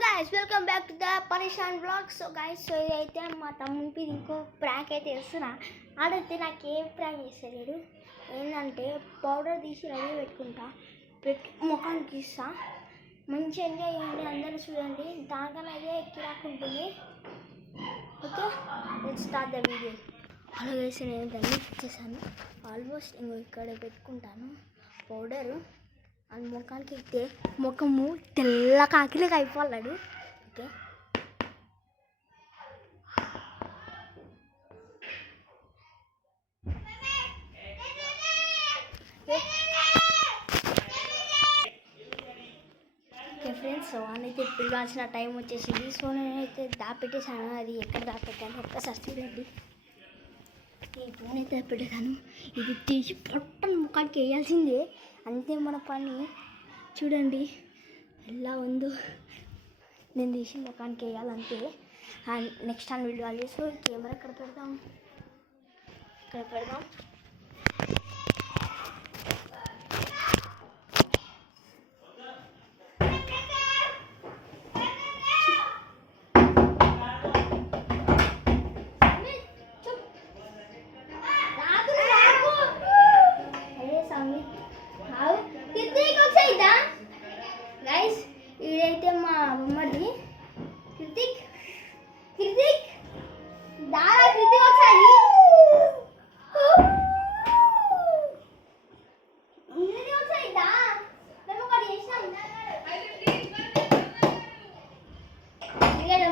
guys, welcome back to the Parishan vlog. So guys, అయితే మా తమ్మునికి ఇంకో ప్రాంక్ అయితే చేస్తున్నా. ఆడైతే నాకు ఏం ప్రాంక్ చేస్తలేడు. ఏంటంటే పౌడర్ తీసి రెడీ పెట్టుకుంటా, ముఖానికి ఇస్తా. మంచి ఎంజాయ్ చేయండి, అందరూ చూడండి. దానికన్నా అయితే ఎక్కిరాకుంటుంది. Okay, let's start the video. అలాగేసి నేను దాన్ని ఇచ్చేసాను. ఆల్మోస్ట్ ఇంకో ఇక్కడ పెట్టుకుంటాను పౌడరు. అండ్ ముఖానికి ఎక్కితే ముఖము తెల్ల కాకిలకు అయిపోలేడు. ఓకే, ఓకే ఫ్రెండ్స్, వాళ్ళైతే పిలవాల్సిన టైం వచ్చేసింది. సో నేనైతే దాపెట్టేసాను. అది ఎక్కడ దాపెట్టాను ఒక్కసారి చూడండి. ఈ ఫోన్ అయితే దాపెట్టేసాను. ఇది తీసి పొట్టని ముఖానికి వేయాల్సిందే, అంతే మన పని. చూడండి ఎలా ఉందో. నేను తీసి ముఖానికి వేయాలంటే. And next time video call చేసి కెమెరా ఇక్కడ పెడదాం. ఇదైతే మా అమ్మది కృతిక్ దారా కృతిక్ వచ్చాయి.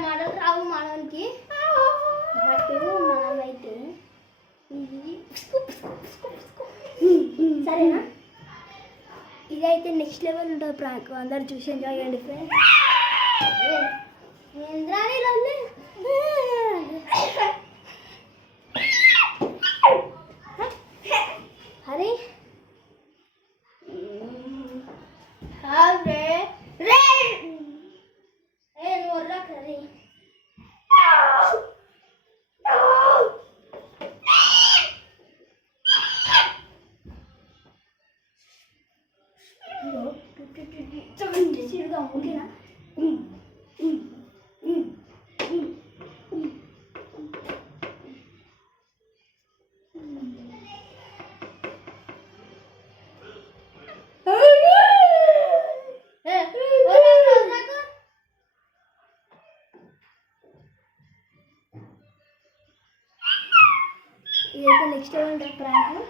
మాటలు రావు మానవునికి, బట్ మనమైతే ఇది సరేనా. ఇదైతే నెక్స్ట్ లెవెల్ ఉంటుంది ప్రాంక్. అందరు చూసి ఎంజాయ్ చేయండి ఫ్రెండ్స్. హరి హరి ఓకేనా. ఇదైతే నెక్స్ట్ ఉంటుంది ప్రాంక్.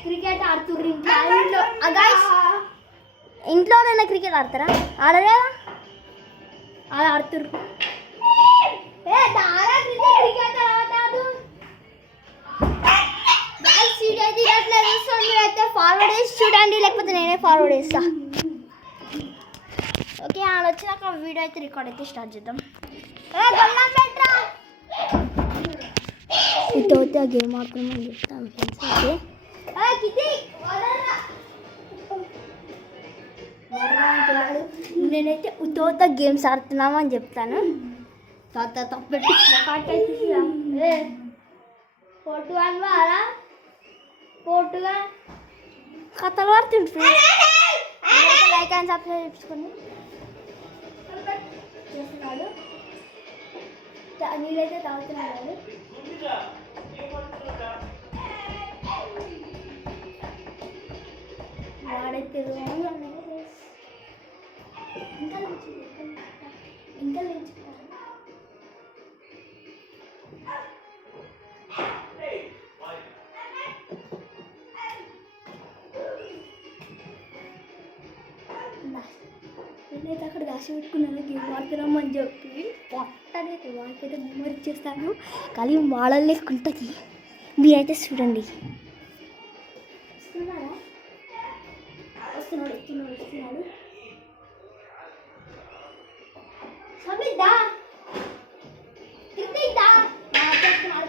క్రికెట్ ఆడుతుర్రు ఇంట్లోనైనా క్రికెట్ ఆడతారా? ఆడలేదా? ఆడుతుర్రు. అయితే ఫార్వర్డ్ వేసి చూడండి, లేకపోతే నేనే ఫార్వర్డ్ వేస్తా. ఓకే, వాళ్ళు వచ్చినాక వీడియో అయితే రికార్డ్ అయితే స్టార్ట్ చేద్దాం. ఇటు ఆ గేమ్ ఆడుతున్నామని చెప్తాను ఫ్రెండ్స్. ఓకే, నేనైతే ఉతోత గేమ్స్ ఆడుతున్నాము అని చెప్తాను. తప్పెట్టి పోటుగా కథలు పడుతుంది ఫ్రెండ్స్. లైక్ అండ్ సబ్స్క్రైబ్ చేసుకొని చేస్తున్నాడు. నీళ్ళైతే తాగుతున్నాడు. వాడైతే ఇంకా నేనైతే అక్కడ దాచి పెట్టుకున్నాను గేమ్ ఆడుతున్నాం అని చెప్పి. పొట్టనైతే వాళ్ళకైతే మెమరీ ఇచ్చేస్తాను, కానీ వాళ్ళ లెక్క ఉంటుంది. మీరైతే చూడండి. వస్తున్నాడు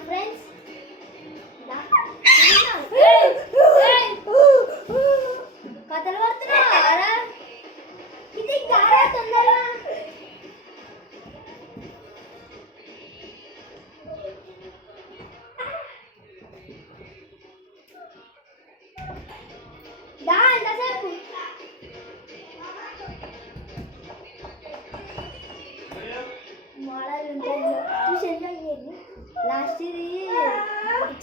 ఫ్రెండ్స్. కథలు పడుతున్నారా? ఇది గారా తొందరగా. లాస్ట్ ఇది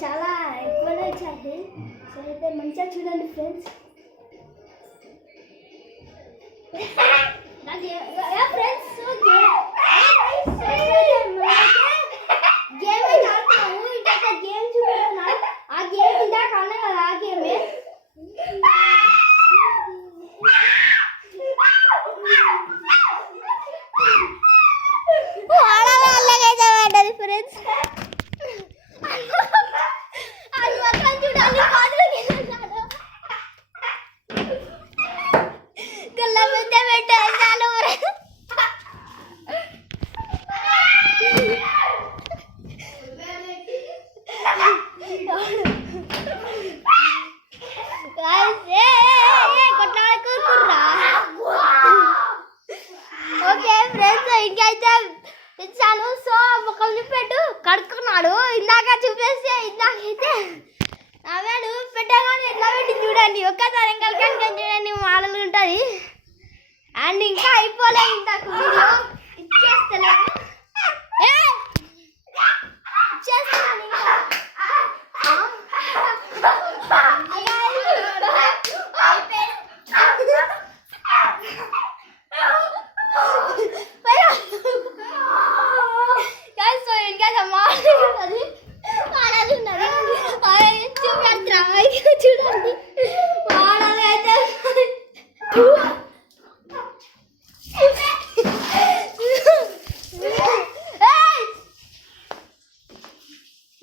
చాలా ఎక్కువనే వచ్చాయి. సో అయితే మంచిగా చూడండి ఫ్రెండ్స్. ఫ్రెండ్స్ గేమ్ అయితే ఆడుతున్నాము. ఇంకొక గేమ్ చూపిస్తున్నాను. ఆ గేమ్ ఇందాక అన్నా కదా, ఆ గేమే. ఆడవాళ్ళకైతే పడ్డది ఫ్రెండ్స్. అది మొత్తం చూడాలి. కళ్ళ పెద్ద పెట్టాలి చాలు. ఓకే ఫ్రెండ్స్, ఇంకైతే చాలు. సో ముఖంని పెట్టు కడుక్కున్నాడు. ఇందాక చూపేస్తే ఇందాకైతే నవ్వాడు. పెట్టగానే ఎట్లా పెట్టి చూడండి. ఒక్కసారి ఇంకా చూడండి, మాటలు ఉంటుంది. అండ్ ఇంకా అయిపోలే ఇంతకు వీడియో. ఇచ్చేస్తలేదు, ఇచ్చేస్తున్నాను ఇంకా. చూడండి వాడాలి అయితే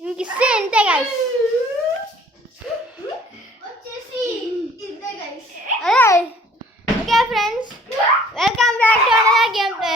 ఇంకిస్తే అంతే guys. Okay friends, welcome back to another game play